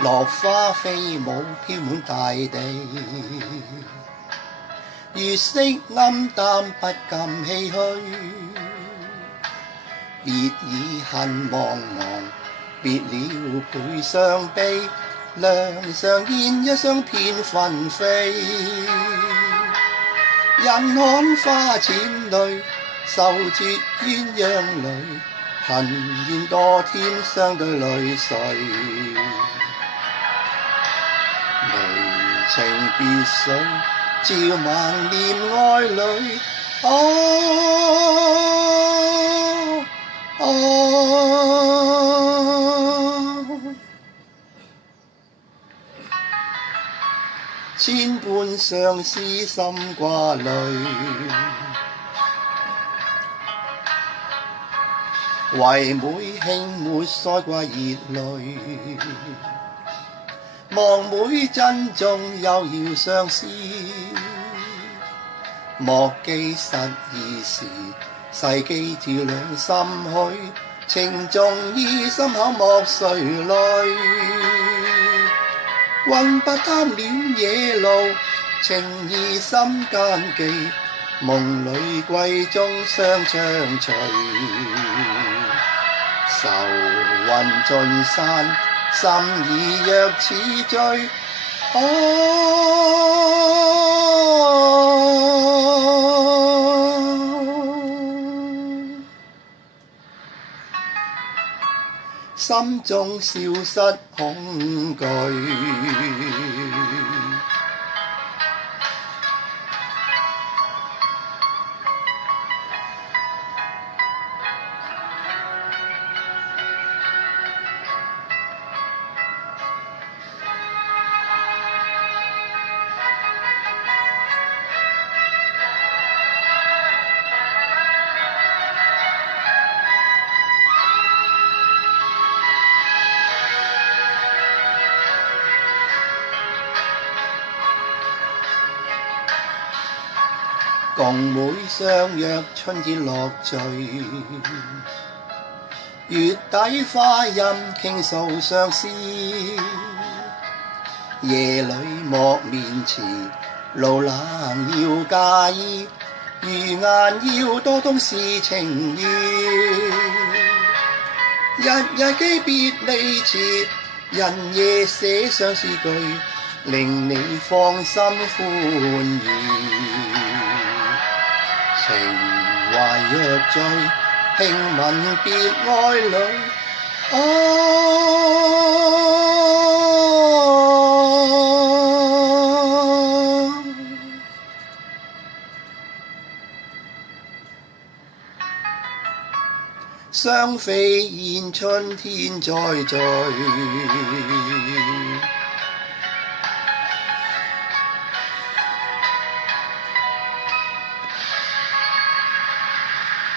落花飛舞飄滿大地，月色暗淡不禁唏噓。別已恨茫茫，別了倍傷悲，梁上燕一雙片紛飛。人看花濺淚，愁絕鴛鴦淚，恨怨多天相對淚垂。離情別緒，照萬念愛侶。千般相思心掛慮，唯每輕抹腮掛熱淚。望每珍重悠遙相思，莫記失意時，世紀照亮心虛。情重意深厚莫垂淚，魂不貪戀野路，情意心間記，夢裏歸中相唱隨。愁雲盡散，心意若似醉。心中消失恐懼。共妹相約春節樂聚，月底花陰傾訴相思。夜裏莫面遲，路冷要加衣。如顏要多懂是情意，日日記別離詞，人夜寫相思句，令你芳心歡愉。情懷若醉，輕吻別愛侶。雙飛燕春天再聚。